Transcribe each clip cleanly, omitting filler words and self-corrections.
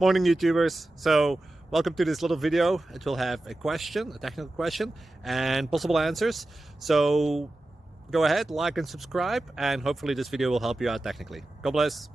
Morning YouTubers. So welcome to this little video. It will have a question, a technical question, and possible answers. So go ahead, like and subscribe, and hopefully this video will help you out technically. God bless.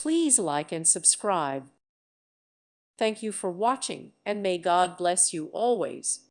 Please like and subscribe. Thank you for watching, and may God bless you always.